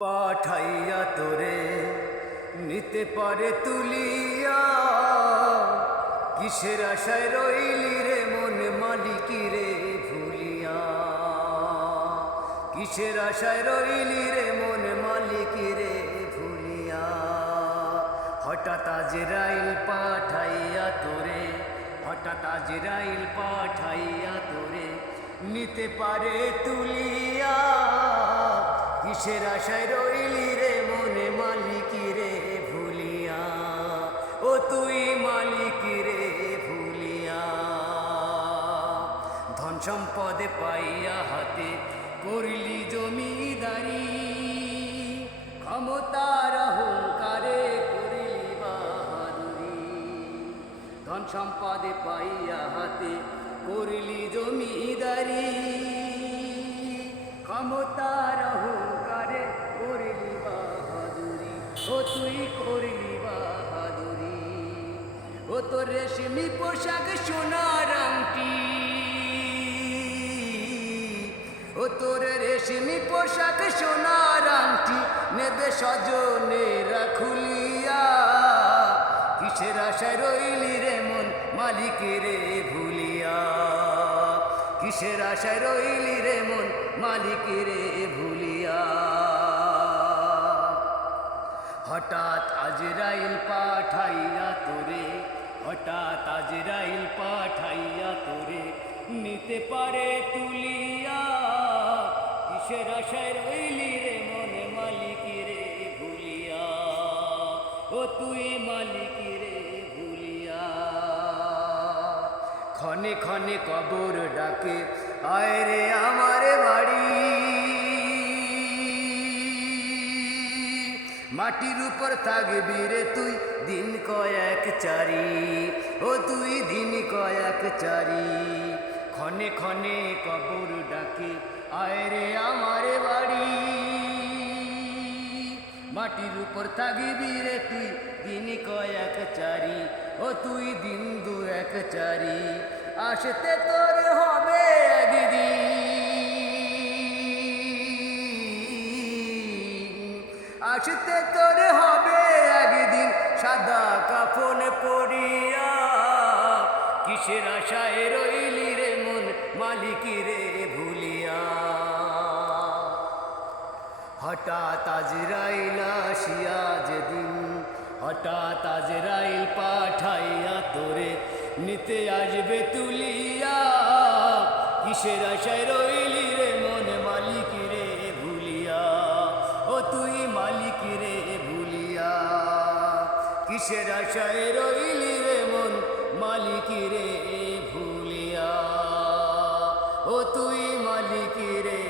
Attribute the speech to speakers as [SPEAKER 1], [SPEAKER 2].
[SPEAKER 1] পাঠাইয়া তোরে, নিতে পারে তুলিয়া। কিসের আশায় রইলি রে মন মালিকি রে ভুলিয়া? কিসের আশায় রইলি রে মন মালিকি রে ভুলিয়া? হঠাৎ আজ রাইল পাঠাইয়া তোরে, হঠাৎ আজ রাইল পাঠাইয়া তোরে, নিতে পারে তুলিয়া। কিসের আশায় রইলি রে মনে মালিকি রে ভুলিয়া? ও তুই মালিকি রে ভুলিয়া। ধন সম্পদে পাইয়া হাতে করলি জমিদারি। ক্ষমতার অহংকারে করিলি বাহাদুরি। ধন সম্পদে পাইয়া হাতে করলি জমিদারি। ক্ষমতার ও তুই করলি বাহাদুরি। ও তোর রেশমি পোশাক সোনার আংটি। ও তোর রেশমি পোশাক সোনার আংটি নেবে সজনে রাখুলিয়া। কিসের আশায় রইলি রে মন মালিক রে ভুলিয়া? কিসের আশায় রইলি রে মন মালিক রে ভুলিয়া? হঠাৎ আজরাইল পাঠাইয়া তোরে, হঠাৎ আজরাইল পাঠাইয়া তোরে, নিতে পারে তুলিয়া। কিসের আশায় রইলি রে মনে মালিকি ভুলিয়া? ও তুই মালিকি ভুলিয়া। ক্ষণে ক্ষণে কবর ডাকে, আয় রে আমার বাড়ি মাটির উপর থাকবি রে তুই দিন কয়েক চারি। ও তুই দিন কয়েক চারি। ক্ষণে ক্ষণে কবর ডাকে, আয় রে আমার বাড়ি। মাটির উপর থাকবি রে তুই দিন কয়েক চারি। ও তুই দিন দু এক চারি। আসতে তোর আসতে তোর হবে একদিন সাদা কাফন পরিয়া কিসের আশায় রইলি রে মন মালিকি রে ভুলিয়া। হঠাৎ আজ রাইল আসিয়া যেদিন, হঠাৎ আজ রাইল পাঠাইয়া তোরে নিতে আসবে তুলিয়া। কিসের আশায় রইলি রে মন কিসের আশায় রইলি রে মন? মালিক রে ভুলিয়া। ও তুই মালিক রে